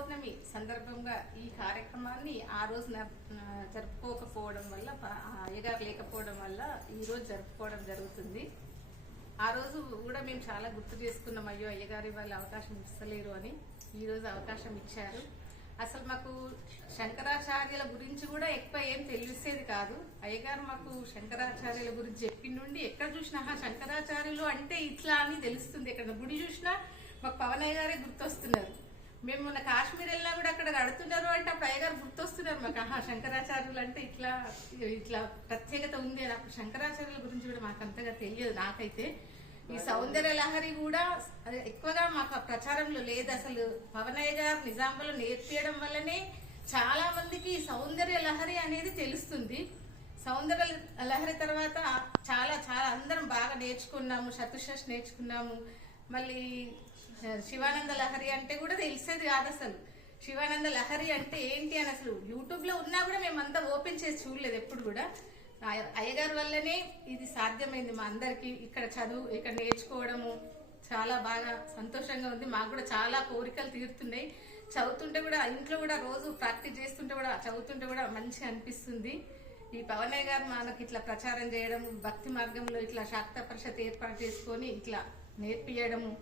పౌర్ణమి సందర్భంగా ఈ కార్యక్రమాన్ని ఆ రోజు జరుపుకోకపోవడం వల్ల, అయ్యగారు లేకపోవడం వల్ల ఈ రోజు జరుపుకోవడం జరుగుతుంది. ఆ రోజు కూడా మేము చాలా గుర్తు చేసుకున్నాం, అయ్యో అయ్యగారి వాళ్ళు అవకాశం ఇస్తలేరు అని. ఈ రోజు అవకాశం ఇచ్చారు. అసలు మాకు శంకరాచార్యుల గురించి కూడా ఎక్కువ ఏం తెలిసేది కాదు. అయ్యగారు మాకు శంకరాచార్యుల గురించి చెప్పిన నుండి ఎక్కడ చూసినా శంకరాచార్యులు అంటే ఇట్లా అని తెలుస్తుంది. ఎక్కడ గుడి చూసినా మాకు పవన్ అయ్యగారే గుర్తొస్తున్నారు. మేము మొన్న కాశ్మీర్ వెళ్ళినా కూడా అక్కడ అడుగుతున్నారు అంటే అప్పుడు అయ్యగారు గుర్తొస్తున్నారు మాకు. శంకరాచార్యులు అంటే ఇట్లా ఇట్లా ప్రత్యేకత ఉంది. శంకరాచార్యుల గురించి కూడా మాకు అంతగా తెలియదు. నాకైతే ఈ సౌందర్య లహరి కూడా ఎక్కువగా మాకు ప్రచారంలో లేదు. అసలు పవనయ్య గారు నిజాంలో నేర్పించడం వల్లనే చాలా మందికి సౌందర్య లహరి అనేది తెలుస్తుంది. సౌందర్య లహరి తర్వాత చాలా చాలా అందరం బాగా నేర్చుకున్నాము. చతుషష్ఠి నేర్చుకున్నాము. మళ్ళీ శివానంద లహరి అంటే కూడా తెలిసేది కాదు. అసలు శివానంద లహరి అంటే ఏంటి అని అసలు యూట్యూబ్ లో ఉన్నా కూడా మేమంతా ఓపెన్ చేసి చూడలేదు ఎప్పుడు కూడా. అయ్యగారి వల్లనే ఇది సాధ్యమైంది మా అందరికి. ఇక్కడ చదువు ఇక్కడ నేర్చుకోవడము చాలా బాగా సంతోషంగా ఉంది. మాకు కూడా చాలా కోరికలు తీరుతున్నాయి. చదువుతుంటే కూడా ఇంట్లో కూడా రోజు ప్రాక్టీస్ చేస్తుంటే కూడా చదువుతుంటే కూడా మంచిగా అనిపిస్తుంది. ఈ పవనయ్య గారు మనకి ఇట్లా ప్రచారం చేయడం, భక్తి మార్గంలో ఇట్లా శాక్త పరిషత్ ఏర్పాటు చేసుకొని ఇట్లా నేర్పియడము,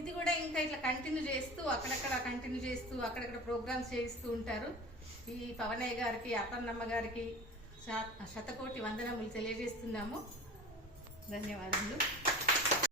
ఇది కూడా ఇంకా ఇట్లా కంటిన్యూ చేస్తూ అక్కడక్కడ ప్రోగ్రామ్స్ చేయిస్తూ ఉంటారు. ఈ పవనయ్య గారికి, అపర్ణమ్మ గారికి శతకోటి వందనములు తెలియజేస్తున్నాము. ధన్యవాదములు.